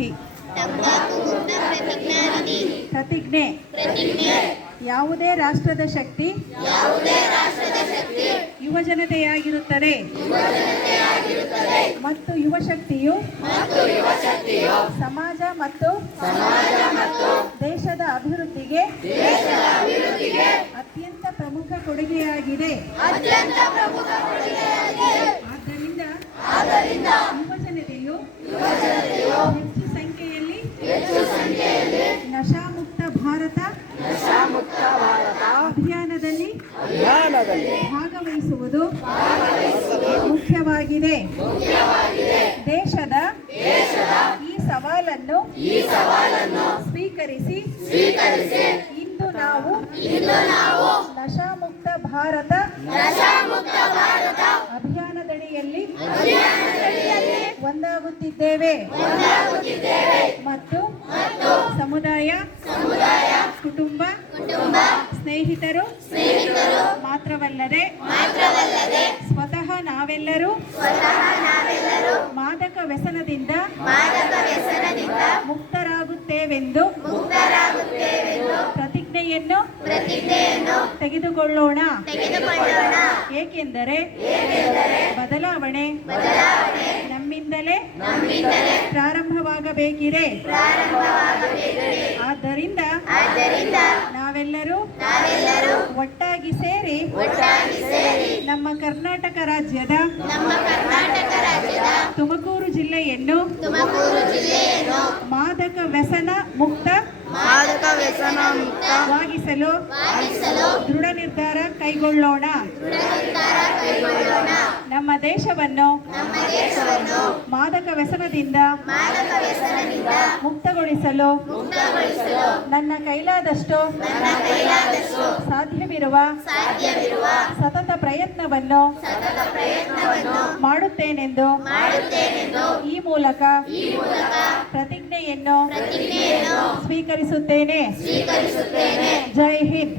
ವಿಧಿ. ಪ್ರತಿಜ್ಞೆ. ಯಾವುದೇ ರಾಷ್ಟ್ರದ ಶಕ್ತಿ ಯುವಜನತೆಯಾಗಿರುತ್ತದೆ ಮತ್ತು ಯುವಶಕ್ತಿಯು ಸಮಾಜ ಮತ್ತು ದೇಶದ ಅಭಿವೃದ್ಧಿಗೆ ಅತ್ಯಂತ ಪ್ರಮುಖ ಕೊಡುಗೆಯಾಗಿದೆ. ಆದ್ದರಿಂದ ಯುವಜನತೆಯು ಹೆಚ್ಚು ಸಂಖ್ಯೆಯಲ್ಲಿ ನಶಾಮುಕ್ತ ಭಾರತ ಅಭಿಯಾನದಲ್ಲಿ ಭಾಗವಹಿಸುವುದು ಮುಖ್ಯವಾಗಿದೆ. ದೇಶದ ಈ ಸವಾಲನ್ನು ಸ್ವೀಕರಿಸಿ ಇಂದು ನಾವು ನಶಾಮುಕ್ತ ಭಾರತ ಅಭಿಯಾನದಡಿಯಲ್ಲಿ ಒಂದಾಗುತ್ತಿದ್ದೇವೆ ಮತ್ತು ಸಮುದಾಯ, ಕುಟುಂಬ, ಸ್ನೇಹಿತರು ಮಾತ್ರವಲ್ಲದೆ ಸ್ವತಃ ನಾವೆಲ್ಲರೂ ಮಾದಕ ವ್ಯಸನದಿಂದ ಮುಕ್ತರಾಗುತ್ತೇವೆಂದು ಪ್ರತಿಜ್ಞೆಯನ್ನು ತೆಗೆದುಕೊಳ್ಳೋಣ. ಏಕೆಂದರೆ ಬದಲಾವಣೆ ನಮ್ಮಿಂದಲೇ ಪ್ರಾರಂಭವಾಗಬೇಕಿದೆ. ಆದ್ದರಿಂದ ನಾವೆಲ್ಲರೂ ಒಟ್ಟಾಗಿ ಸೇರಿ ನಮ್ಮ ಕರ್ನಾಟಕ ರಾಜ್ಯದ ತುಮಕೂರು ಜಿಲ್ಲೆಯನ್ನು ಮಾದಕ ವ್ಯಸನ ಮುಕ್ತವಾಗಿಸಲು ದೃಢ ನಿರ್ಧಾರ ಕೈಗೊಳ್ಳೋಣ. ನಮ್ಮ ದೇಶವನ್ನು ಮಾದಕ ವ್ಯಸನದಿಂದ ಮುಕ್ತಗೊಳಿಸಲು ನನ್ನ ಕೈಲಾದಷ್ಟು ಸಾಧ್ಯವಿರುವ ಸತತ ಪ್ರಯತ್ನವನ್ನು ಮಾಡುತ್ತೇನೆಂದು ಈ ಮೂಲಕ ಪ್ರತಿಜ್ಞೆಯನ್ನು ಸ್ವೀಕರಿಸುತ್ತೇನೆ. ಜೈ ಹಿಂದ್.